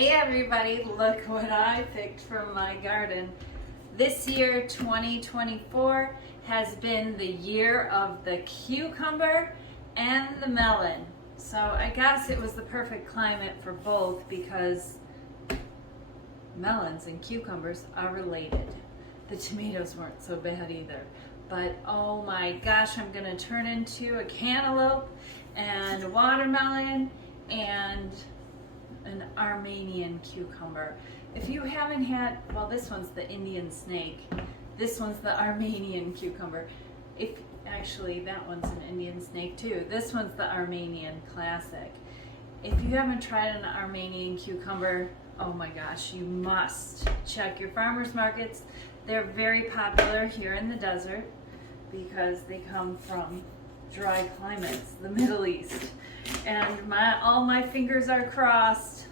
Hey everybody, look what I picked from my garden. This year, 2024, has been the year of the cucumber and the melon. So I guess it was the perfect climate for both because melons and cucumbers are related. The tomatoes weren't so bad either. But oh my gosh, I'm gonna turn into a cantaloupe and watermelon and an Armenian cucumber. If you haven't had, well, this one's the Indian snake. This one's the Armenian cucumber. Actually, that one's an Indian snake too. This one's the Armenian classic. If you haven't tried an Armenian cucumber, oh my gosh, you must check your farmers markets. They're very popular here in the desert because they come from dry climates, the Middle East. And all my fingers are crossed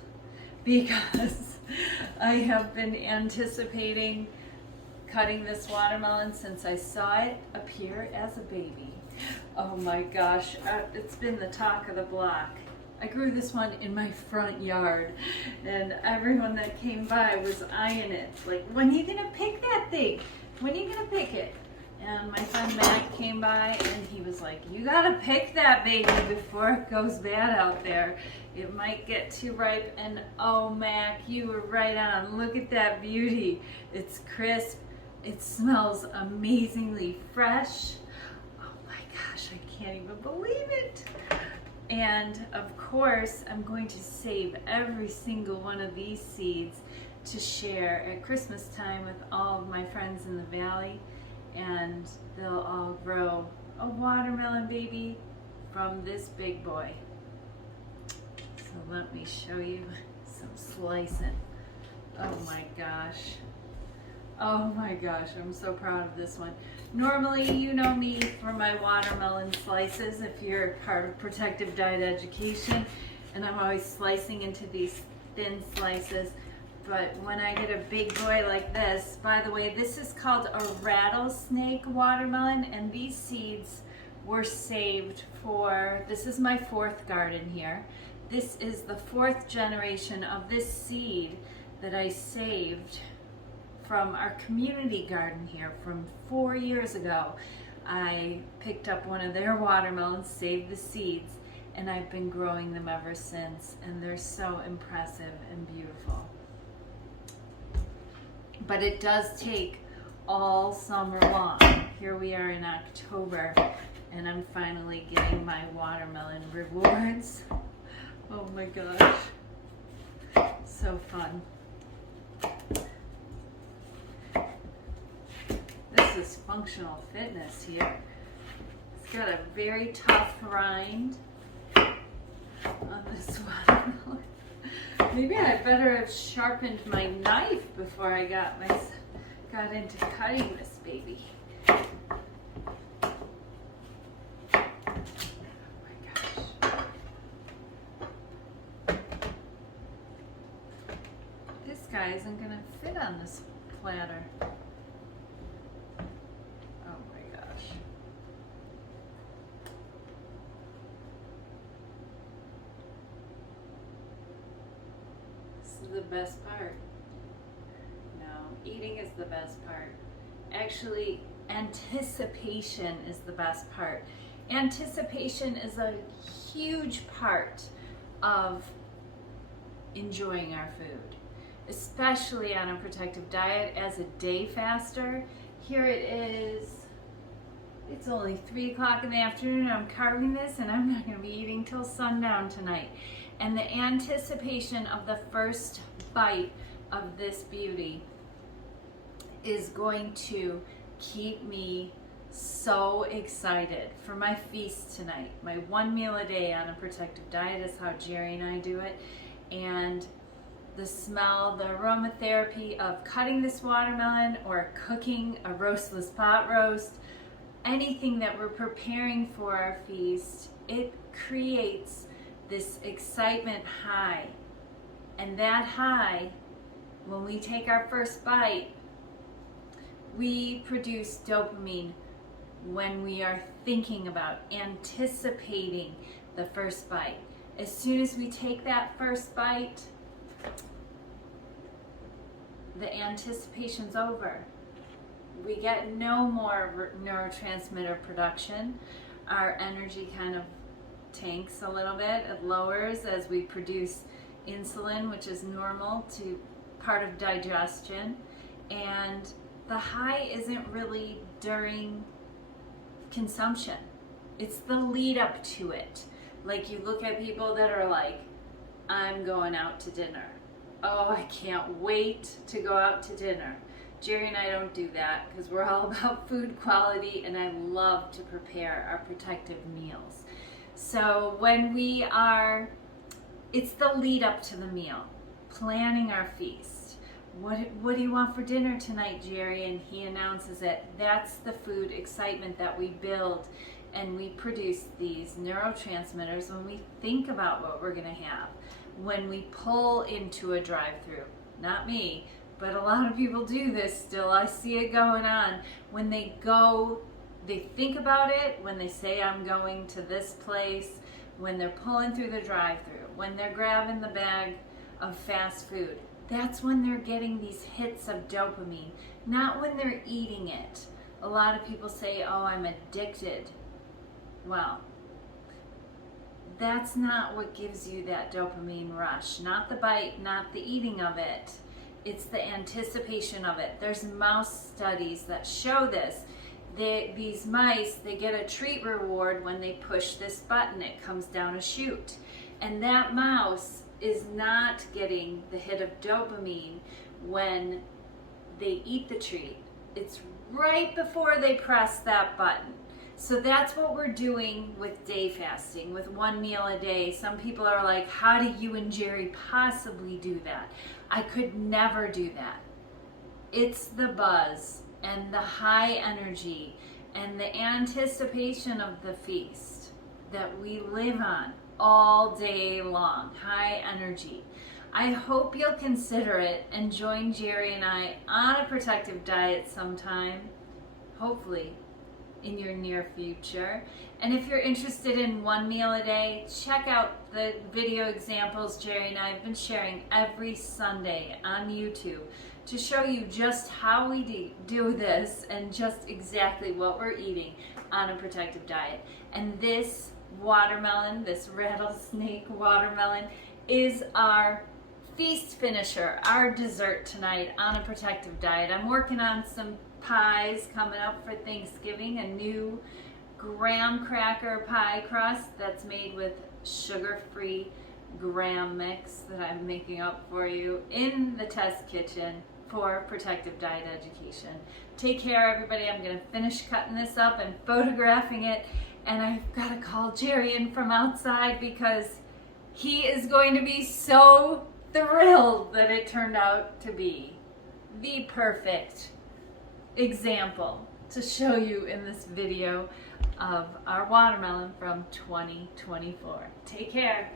because I have been anticipating cutting this watermelon since I saw it appear as a baby. Oh my gosh, it's been the talk of the block. I grew this one in my front yard and everyone that came by was eyeing it. Like, when are you gonna pick that thing? When are you gonna pick it? And my friend Mac came by and he was like, you gotta pick that baby before it goes bad out there. It might get too ripe. And oh Mac, you were right on. Look at that beauty. It's crisp. It smells amazingly fresh. Oh my gosh, I can't even believe it. And of course, I'm going to save every single one of these seeds to share at Christmas time with all of my friends in the valley. And they'll all grow a watermelon baby from this big boy. So let me show you some slicing. Oh my gosh. Oh my gosh, I'm so proud of this one. Normally, you know me for my watermelon slices if you're part of Protective Diet Education, and I'm always slicing into these thin slices. But when I get a big boy like this, by the way, this is called a rattlesnake watermelon, and these seeds were saved for, this is my fourth garden here. This is the fourth generation of this seed that I saved from our community garden here from 4 years ago. I picked up one of their watermelons, saved the seeds, and I've been growing them ever since, and they're so impressive and beautiful. But it does take all summer long. Here we are in October, and I'm finally getting my watermelon rewards. Oh my gosh, so fun. This is functional fitness here. It's got a very tough rind on this watermelon. Maybe I better have sharpened my knife before I got into cutting this baby. Oh my gosh. This guy isn't gonna fit on this platter. Oh my gosh. This is the best part. No, eating is the best part. Actually, anticipation is the best part. Anticipation is a huge part of enjoying our food, especially on a protective diet as a day faster. Here it is. It's only 3 o'clock in the afternoon. I'm carving this and I'm not going to be eating till sundown tonight. And the anticipation of the first bite of this beauty is going to keep me so excited for my feast tonight. My 1 meal a day on a protective diet is how Jerry and I do it. And the smell, the aromatherapy of cutting this watermelon or cooking a roastless pot roast, anything that we're preparing for our feast, it creates this excitement high. And that high, when we take our first bite, we produce dopamine when we are thinking about, anticipating the first bite. As soon as we take that first bite, the anticipation's over. We get no more neurotransmitter production. Our energy kind of tanks a little bit. It lowers as we produce insulin, which is normal to part of digestion. And the high isn't really during consumption. It's the lead up to it. Like, you look at people that are like, I'm going out to dinner. Oh, I can't wait to go out to dinner. Jerry and I don't do that because we're all about food quality, and I love to prepare our protective meals. So when we are, it's the lead up to the meal, planning our feast. What do you want for dinner tonight, Jerry? And he announces it. That's the food excitement that we build, and we produce these neurotransmitters when we think about what we're gonna have. When we pull into a drive-through, not me, but a lot of people do this still. I see it going on. When they go, they think about it, when they say, I'm going to this place, when they're pulling through the drive-through, when they're grabbing the bag of fast food. That's when they're getting these hits of dopamine, not when they're eating it. A lot of people say, oh, I'm addicted. Well, that's not what gives you that dopamine rush. Not the bite, not the eating of it. It's the anticipation of it. There's mouse studies that show this. These mice, they get a treat reward when they push this button. It comes down a chute. And that mouse is not getting the hit of dopamine when they eat the treat. It's right before they press that button. So that's what we're doing with day fasting, with one meal a day. Some people are like, how do you and Jerry possibly do that? I could never do that. It's the buzz and the high energy and the anticipation of the feast that we live on all day long, high energy. I hope you'll consider it and join Jerry and I on a protective diet sometime, hopefully in your near future. And if you're interested in one meal a day, check out the video examples Jerry and I have been sharing every Sunday on YouTube to show you just how we do this and just exactly what we're eating on a protective diet. And this watermelon, this rattlesnake watermelon, is our feast finisher, our dessert tonight on a protective diet. I'm working on some pies coming up for Thanksgiving, a new graham cracker pie crust that's made with sugar-free graham mix that I'm making up for you in the test kitchen for protective diet education. Take care, everybody. I'm going to finish cutting this up and photographing it, and I've got to call Jerry in from outside because he is going to be so thrilled that it turned out to be the perfect example to show you in this video of our watermelon from 2024. Take care.